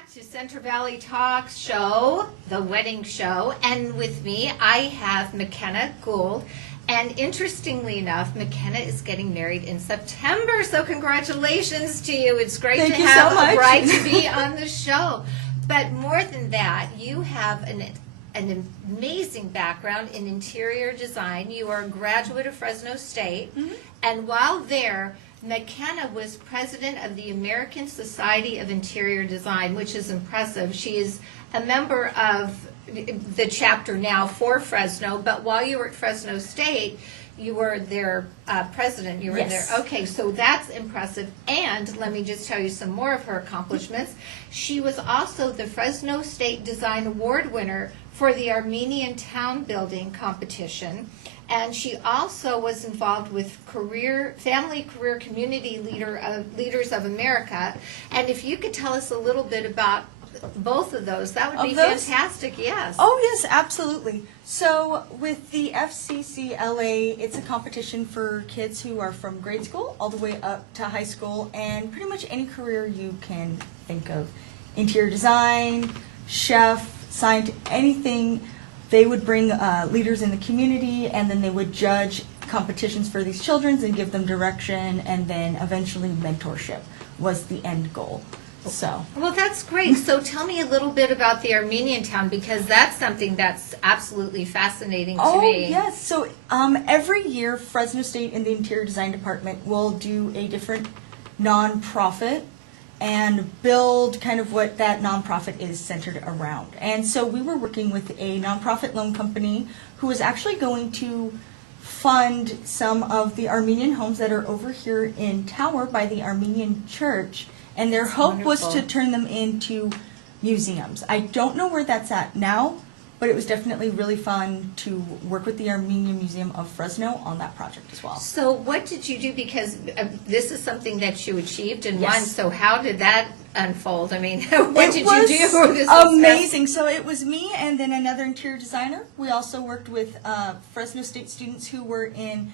back to Central Valley Talk show, the wedding show, and with me I have McKenna Gould. And interestingly enough, McKenna is getting married in September, so congratulations to you. It's great to have a bride to be on the show. But more than that, you have an amazing background in interior design. You are a graduate of Fresno State, and while there, McKenna was president of the American Society of Interior Design, which is impressive. She is a member of the chapter now for Fresno, but while you were at Fresno State, you were their president. You were there. Okay, so that's impressive. And let me just tell you some more of her accomplishments. She was also the Fresno State Design Award winner for the Armenian Town Building competition. And she also was involved with Family Career Community Leaders of America. And if you could tell us a little bit about both of those, that would be fantastic, yes. Oh, yes, absolutely. So with the FCCLA, it's a competition for kids who are from grade school all the way up to high school, and pretty much any career you can think of. Interior design, chef, scientist, anything. They would bring leaders in the community, and then they would judge competitions for these children and give them direction, and then eventually mentorship was the end goal. So. Well, that's great. So tell me a little bit about the Armenian town, because that's something that's absolutely fascinating to me. Oh, yes. So every year, Fresno State in the Interior Design Department will do a different nonprofit and build kind of what that nonprofit is centered around. And so we were working with a nonprofit loan company who was actually going to fund some of the Armenian homes that are over here in Tower by the Armenian church. And their hope was to turn them into museums. I don't know where that's at now, but it was definitely really fun to work with the Armenian Museum of Fresno on that project as well. So what did you do? Because this is something that you achieved and won. So how did that unfold? I mean, what did you do? This was amazing. So it was me and then another interior designer. We also worked with Fresno State students who were in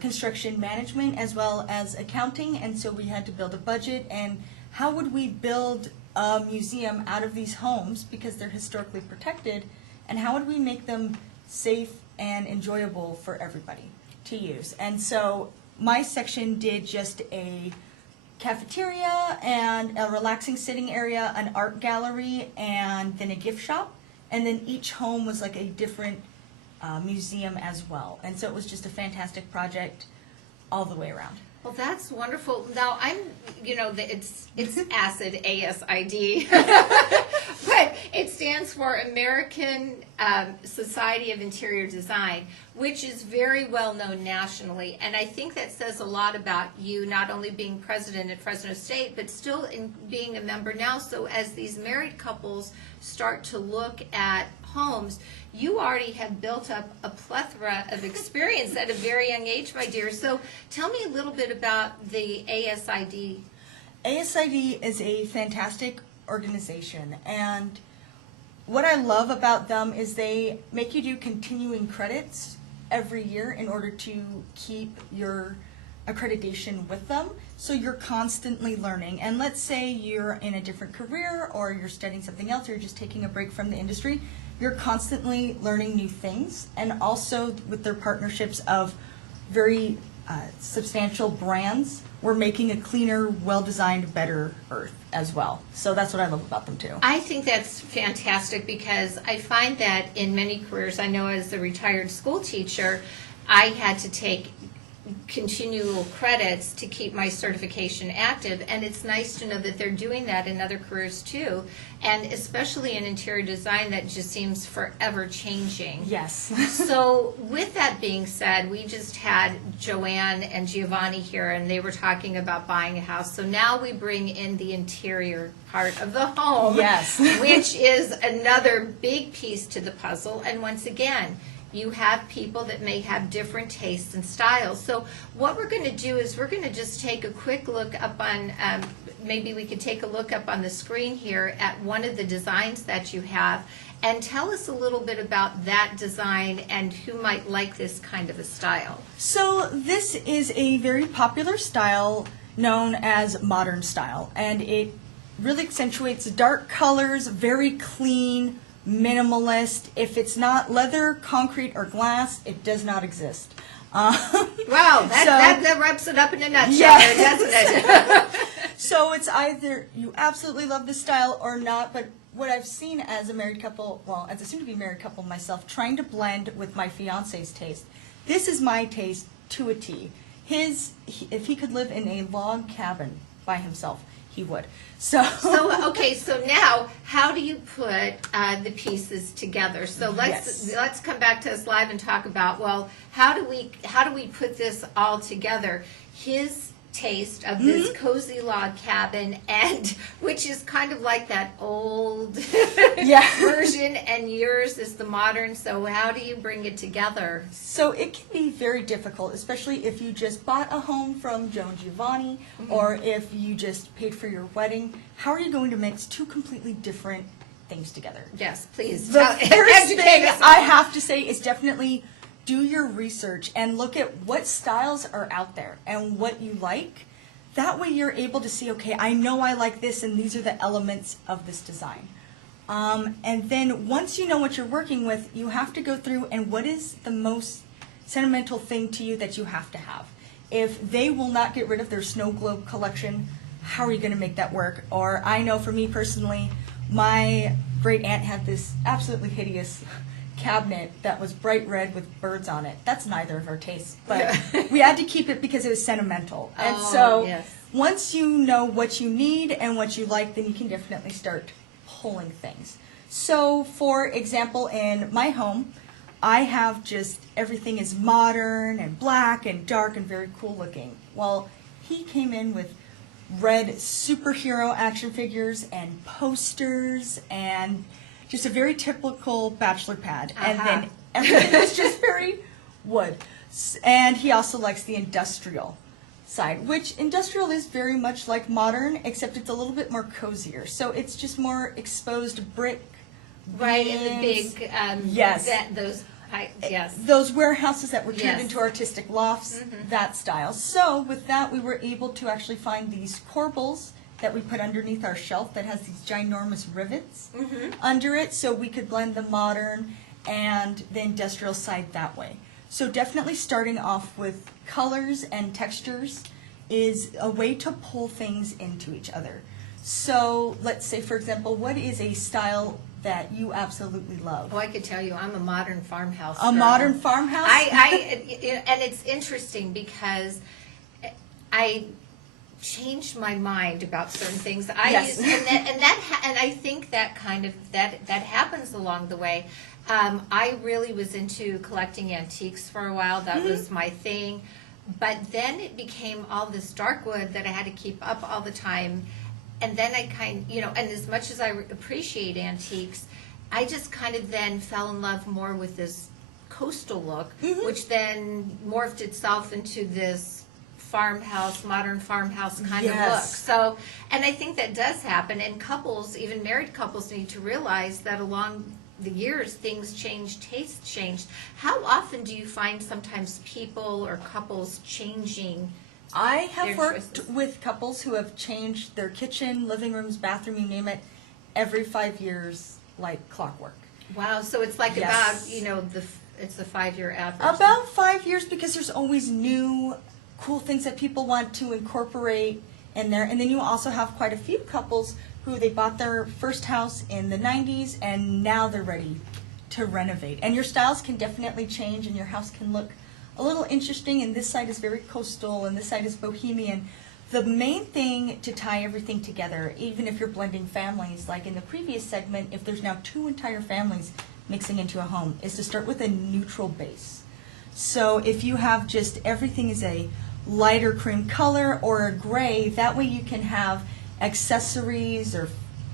construction management as well as accounting, and so we had to build a budget and how would we build a museum out of these homes because they're historically protected, and how would we make them safe and enjoyable for everybody to use. And so my section did just a cafeteria and a relaxing sitting area, an art gallery, and then a gift shop, and then each home was like a different museum as well. And so it was just a fantastic project all the way around. Well, that's wonderful. Now, it's ACID, A-S-I-D, but it stands for American Society of Interior Design, which is very well known nationally. And I think that says a lot about you, not only being president at Fresno State, but still in being a member now. So as these married couples start to look at homes, you already have built up a plethora of experience at a very young age, my dear. So tell me a little bit about the ASID. ASID is a fantastic organization, and what I love about them is they make you do continuing credits every year in order to keep your accreditation with them. So you're constantly learning. And let's say you're in a different career or you're studying something else or you're just taking a break from the industry, you're constantly learning new things. And also with their partnerships of very substantial brands, we're making a cleaner, well-designed, better earth as well. So that's what I love about them too. I think that's fantastic because I find that in many careers, I know as a retired school teacher, I had to take continual credits to keep my certification active, and it's nice to know that they're doing that in other careers too, and especially in interior design that just seems forever changing. Yes. So with that being said, we just had Joanne and Giovanni here, and they were talking about buying a house. So now we bring in the interior part of the home, yes, which is another big piece to the puzzle. And once again, you have people that may have different tastes and styles. So what we're going to do is we're going to just take a quick look up on, maybe we could take a look up on the screen here at one of the designs that you have, and tell us a little bit about that design and who might like this kind of a style. So this is a very popular style known as modern style, and it really accentuates dark colors, very clean, minimalist. If it's not leather, concrete, or glass, it does not exist. Wow, that wraps it up in a nutshell, doesn't it? So it's either you absolutely love this style or not, but what I've seen as a married couple, well, as a soon-to-be married couple myself, trying to blend with my fiance's taste. This is my taste to a T. If he could live in a log cabin by himself, he would. So now how do you put the pieces together? So let's come back to us live and talk about, well, how do we put this all together? His taste of this cozy log cabin, and which is kind of like that old version, and yours is the modern. So how do you bring it together? So it can be very difficult, especially if you just bought a home from Joe and Giovanni, or if you just paid for your wedding. How are you going to mix two completely different things together? Yes, please. The first thing I have to say is definitely do your research and look at what styles are out there and what you like. That way you're able to see, okay, I know I like this and these are the elements of this design. And then once you know what you're working with, you have to go through and what is the most sentimental thing to you that you have to have. If they will not get rid of their snow globe collection, how are you going to make that work? Or I know for me personally, my great aunt had this absolutely hideous cabinet that was bright red with birds on it. That's neither of our tastes, but we had to keep it because it was sentimental. And once you know what you need and what you like, then you can definitely start pulling things. So for example, in my home, I have just everything is modern and black and dark and very cool looking. Well, he came in with red superhero action figures and posters and just a very typical bachelor pad. And then everything was just very wood. And he also likes the industrial side, which industrial is very much like modern, except it's a little bit more cozier. So it's just more exposed brick. Right, and the big, those warehouses that were turned into artistic lofts, that style. So with that, we were able to actually find these corbels that we put underneath our shelf that has these ginormous rivets under it, so we could blend the modern and the industrial side that way. So definitely starting off with colors and textures is a way to pull things into each other. So let's say, for example, what is a style that you absolutely love? Oh, I could tell you, I'm a modern farmhouse girl. Modern farmhouse? And it's interesting because I changed my mind about certain things. And I think that kind of that happens along the way. I really was into collecting antiques for a while. That was my thing. But then it became all this dark wood that I had to keep up all the time. And then I and as much as I appreciate antiques, I just kind of then fell in love more with this coastal look, which then morphed itself into this modern farmhouse kind of look. So, and I think that does happen, and couples, even married couples, need to realize that along the years, things change, tastes changed. How often do you find sometimes people or couples changing? I have worked with couples who have changed their kitchen, living rooms, bathroom, you name it, every 5 years, like clockwork. Wow, so it's like about, it's a 5-year average. About 5 years, because there's always new cool things that people want to incorporate in there. And then you also have quite a few couples who they bought their first house in the 90s and now they're ready to renovate. And your styles can definitely change and your house can look a little interesting, and this side is very coastal and this side is bohemian. The main thing to tie everything together, even if you're blending families, like in the previous segment, if there's now 2 entire families mixing into a home, is to start with a neutral base. So if you have just everything is a lighter cream color or a gray, that way you can have accessories or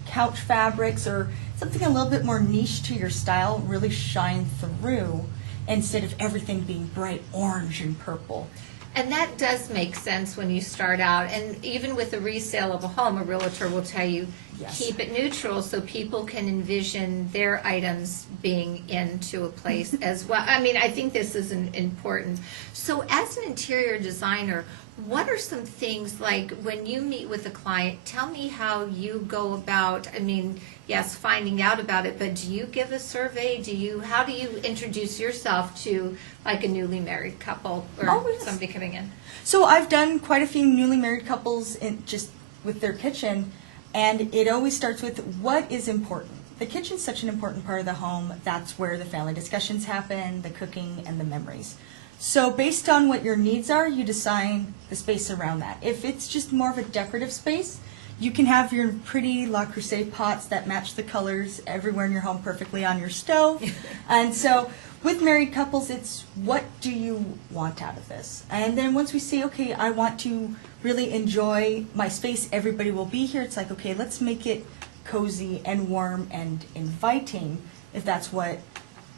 couch fabrics or something a little bit more niche to your style really shine through instead of everything being bright orange and purple. And that does make sense when you start out. And even with the resale of a home, a realtor will tell you, keep it neutral so people can envision their items being into a place as well. I mean, I think this is important. So as an interior designer, What are some things, like when you meet with a client, tell me how you go about, I mean, yes, finding out about it, but do you give a survey? How do you introduce yourself to like a newly married couple or yes. somebody coming in? So I've done quite a few newly married couples just with their kitchen, and it always starts with what is important. The kitchen's such an important part of the home. That's where the family discussions happen, the cooking, and the memories. So based on what your needs are, you design the space around that. If it's just more of a decorative space, you can have your pretty Le Creuset pots that match the colors everywhere in your home perfectly on your stove. And so with married couples, it's what do you want out of this? And then once we say, okay, I want to really enjoy my space, everybody will be here. It's like, okay, let's make it cozy and warm and inviting if that's what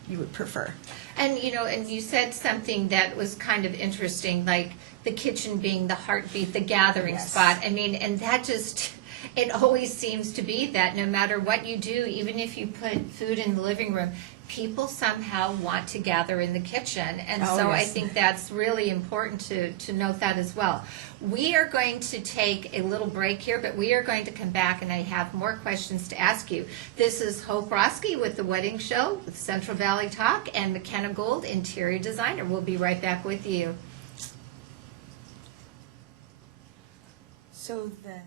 you would prefer. And and you said something that was kind of interesting, like the kitchen being the heartbeat, the gathering Yes. spot. I mean, and that just, it always seems to be that no matter what you do, even if you put food in the living room, people somehow want to gather in the kitchen. And so I Yes. think that's really important to note that as well. We are going to take a little break here, but we are going to come back and I have more questions to ask you. This is Hope Roski with The Wedding Show with Central Valley Talk and McKenna Gould, interior designer. We'll be right back with you. So then